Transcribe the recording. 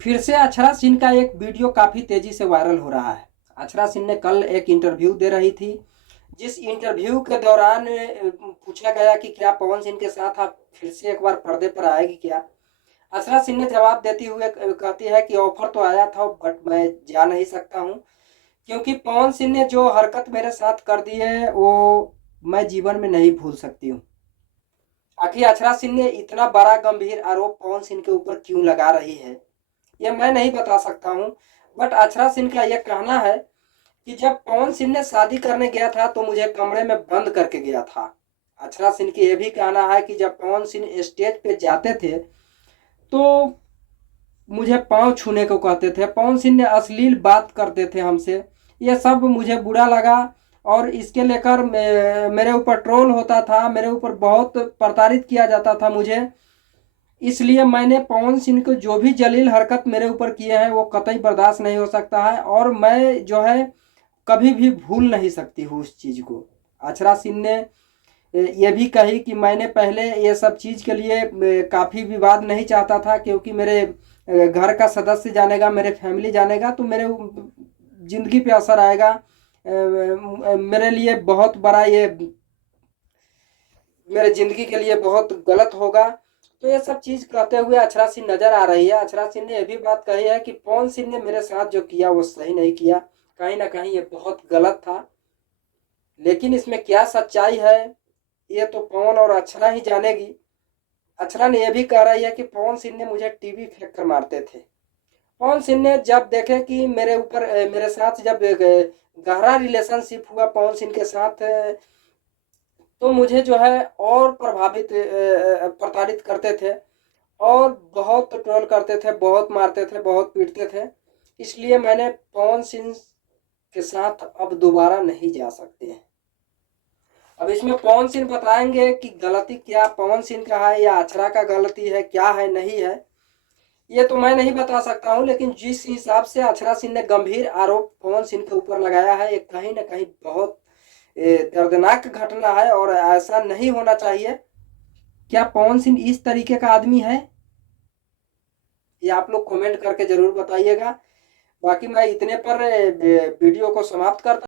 फिर से अक्षरा सिंह का एक वीडियो काफ़ी तेज़ी से वायरल हो रहा है। अक्षरा सिंह ने कल एक इंटरव्यू दे रही थी, जिस इंटरव्यू के दौरान पूछा गया कि क्या पवन सिंह के साथ आप फिर से एक बार पर्दे पर आएगी क्या? अक्षरा सिंह ने जवाब देते हुए कहती है कि ऑफर तो आया था बट मैं जा नहीं सकता हूँ, क्योंकि पवन सिंह ने जो हरकत मेरे साथ कर दी है वो मैं जीवन में नहीं भूल सकती हूँ। आखिर अक्षरा सिंह ने इतना बड़ा गंभीर आरोप पवन सिंह के ऊपर क्यों लगा रही है, ये मैं नहीं बता सकता हूँ। बट अक्षरा सिंह का यह कहना है कि जब पवन सिंह ने शादी करने गया था तो मुझे कमरे में बंद करके गया था। अक्षरा सिंह की यह भी कहना है कि जब पवन सिंह स्टेज पे जाते थे तो मुझे पाँव छूने को कहते थे, पवन सिंह ने अश्लील बात करते थे हमसे, ये सब मुझे बुरा लगा और इसके लेकर मेरे ऊपर ट्रोल होता था, मेरे ऊपर बहुत प्रताड़ित किया जाता था मुझे। इसलिए मैंने पवन सिंह को जो भी जलील हरकत मेरे ऊपर किए हैं वो कतई बर्दाश्त नहीं हो सकता है और मैं जो है कभी भी भूल नहीं सकती हूँ उस चीज़ को। अक्षरा सिंह ने ये भी कही कि मैंने पहले ये सब चीज़ के लिए काफ़ी विवाद नहीं चाहता था, क्योंकि मेरे घर का सदस्य जानेगा, मेरे फैमिली जानेगा तो मेरे ज़िंदगी पे असर आएगा, मेरे लिए बहुत बड़ा ये मेरे ज़िंदगी के लिए बहुत गलत होगा। तो ये सब चीज़ कहते हुए अक्षरा सिंह नज़र आ रही है। अक्षरा सिंह ने यह भी बात कही है कि पवन सिंह ने मेरे साथ जो किया वो सही नहीं किया, कहीं ना कहीं ये बहुत गलत था, लेकिन इसमें क्या सच्चाई है ये तो पवन और अक्षरा ही जानेगी। अक्षरा ने यह भी कह रही है कि पवन सिंह ने मुझे टीवी फेंक कर मारते थे। पवन सिंह ने जब देखे कि मेरे ऊपर मेरे साथ जब गहरा रिलेशनशिप हुआ पवन सिंह के साथ, तो मुझे जो है और प्रताड़ित करते थे और बहुत ट्रोल करते थे, बहुत मारते थे, बहुत पीटते थे। इसलिए मैंने पवन सिंह के साथ अब दोबारा नहीं जा सकते हैं। अब इसमें पवन सिंह बताएंगे कि गलती क्या पवन सिंह का है या अक्षरा का गलती है, क्या है नहीं है, ये तो मैं नहीं बता सकता हूँ। लेकिन जिस हिसाब से अक्षरा सिंह ने गंभीर आरोप पवन सिंह के ऊपर लगाया है, ये कहीं ना कहीं बहुत दर्दनाक घटना है और ऐसा नहीं होना चाहिए। क्या पवन सिंह इस तरीके का आदमी है, ये आप लोग कमेंट करके जरूर बताइएगा। बाकी मैं इतने पर वीडियो को समाप्त करता